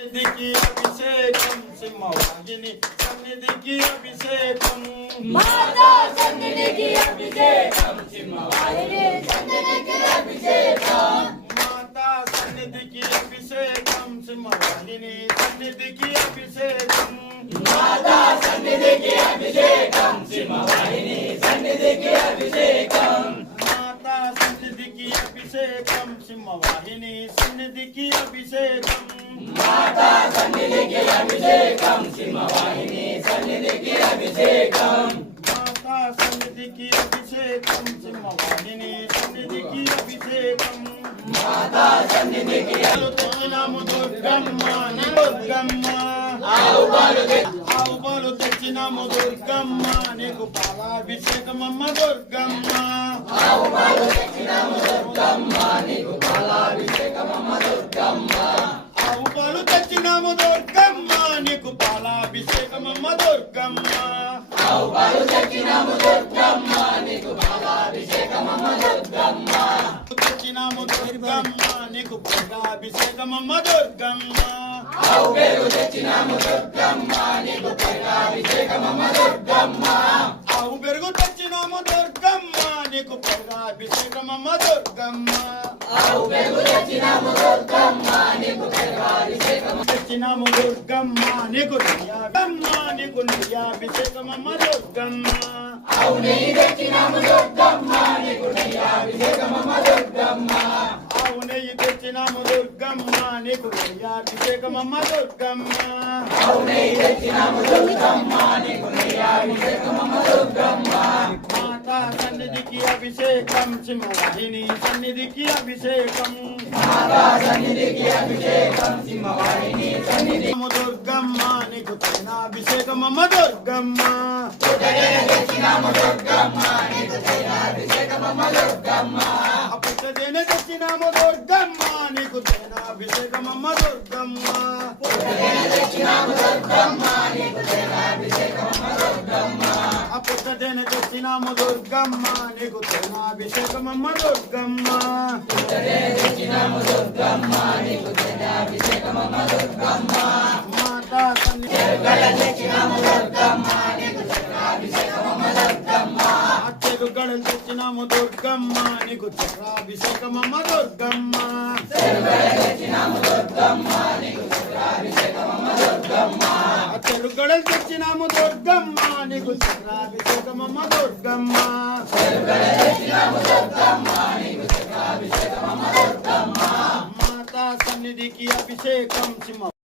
సన్నిధికి అభిషేకం సింహవాహిని సన్నిధికి అభిషేకం మాతా సన్నిధికి అభిషేకం సింహవాహిని సన్నిధికి అభిషేకం మాతా సన్నిధికి అభిషేకం సింహవాహిని సన్నిధికి అభిషేకం మాతా సన్నిధికి అభిషేకం సింహవాహిని సన్నిధికి అభిషేకం మాతా సన్నిధికి అభిషేకం సింహవాహిని సన్నిధికి అభిషేకం మాతా సన్నిధికి అభిషేకం సింహవాహిని సన్నిధికి అభిషేకం మాతా సన్నిధికి అభిషేకం సింహవాహిని సన్నిధికి అభిషేకం మాతా సన్నిధికి తెచ్చినాము దుర్గమ్మ దుర్గమ్మ ఆవు పాలు తెచ్చినాము దుర్గమ్మ నీకు పాలాభిషేకమమ్మ దుర్గమ్మ ఆవు పాలు తెచ్చినాము దుర్గమ్మ నీకు పాలాభిషేకమమ్మ దుర్గమ్మ ఆవు పాలు తెచ్చినాము దుర్గమ్మ నీకు పాలాభిషేకమమ్మ దుర్గమ్మ ఆవు పాలు తెచ్చినాము దుర్గమ్మ నీకు పాలాభిషేకమమ్మ దుర్గమ్మ తెచ్చినాము దుర్గమ్మ నీకు పాలాభిషేకమమ్మ దుర్గమ్మ ఆవు పేరు తెచ్చినాము దుర్గమ్మ నీకు పాలాభిషేకమమ్మ దుర్గమ్మ ఆవు పెరుగు తెచ్చినాము దుర్గమ్మ నీకు పాలాభిషేకమమ్మ దుర్గమ్మ ఆవు పెరుగు తెచ్చినాము దుర్గమ్మ నీకు పాలాభిషేకమమ్మ తెచ్చినాము దుర్గమ్మ నీకు నెయ్యాభిషేకమమ్మ దుర్గమ్మ ఆవు నెయ్యి తెచ్చినాము దుర్గమ్మ నీకు నెయ్యాభిషేకమమ్మ దుర్గమ్మ ఆవు నెయ్యి తెచ్చినాము దుర్గమ్మ నీకు నెయ్యాభిషేకమమ్మ దుర్గమ్మ ఆవు నెయ్యి తెచ్చినాము దుర్గమ్మ నీకు నెయ్యాభిషేకమమ్మ దుర్గమ్మ మాతా సన్నిధికి అభిషేకం సింహవాహిని సన్నిధికి అభిషేకం మాతా సన్నిధికి అభిషేకం సింహవాహిని సన్నిధి దుర్గమ్మ నీకు తైనాభిషేకమమ్మ దుర్గమ్మ తెచ్చినాము దుర్గమ్మ నీకు తైలాభిషేకమమ్మ దుర్గమ్మ పుట్టదేన తెచ్చినాము దుర్గమ్మ నీకు తైనాభిషేకమమ్మ దుర్గమ్మ తెచ్చినాము దుర్గమ్మ నీకు తైలాభిషేకమమ్మ దుర్గమ్మ పుట్టదేన తెచ్చినాము దుర్గమ్మ నీకు తైనాభిషేకమమ్మ దుర్గమ్మ తెచ్చినాము దుర్గమ్మ నీకు తైలాభిషేకమమ్మ దుర్గమ్మ మాతా సన్నిధి తెచ్చినాము దుర్గమ్మ నీకు తైలాభిషేకమమ్మ దుర్గమ్మ చెరుగడలు తెచ్చినాము దుర్గమ్మ నీకు చక్రాభిషేకమమ్మ దుర్గమ్మ తెచ్చినాము దుర్గమ్మ నీకు తైలాభిషేకమమ్మ దుర్గమ్మ చెరుగడలు తెచ్చినాము దుర్గమ్మ నీకు చక్రాభిషేకమమ్మ దుర్గమ్మ తెచ్చినాము దుర్గమ్మ నీకు తైలాభిషేకమమ్మ దుర్గమ్మ మాతా సన్నిధికి అభిషేకం సింహ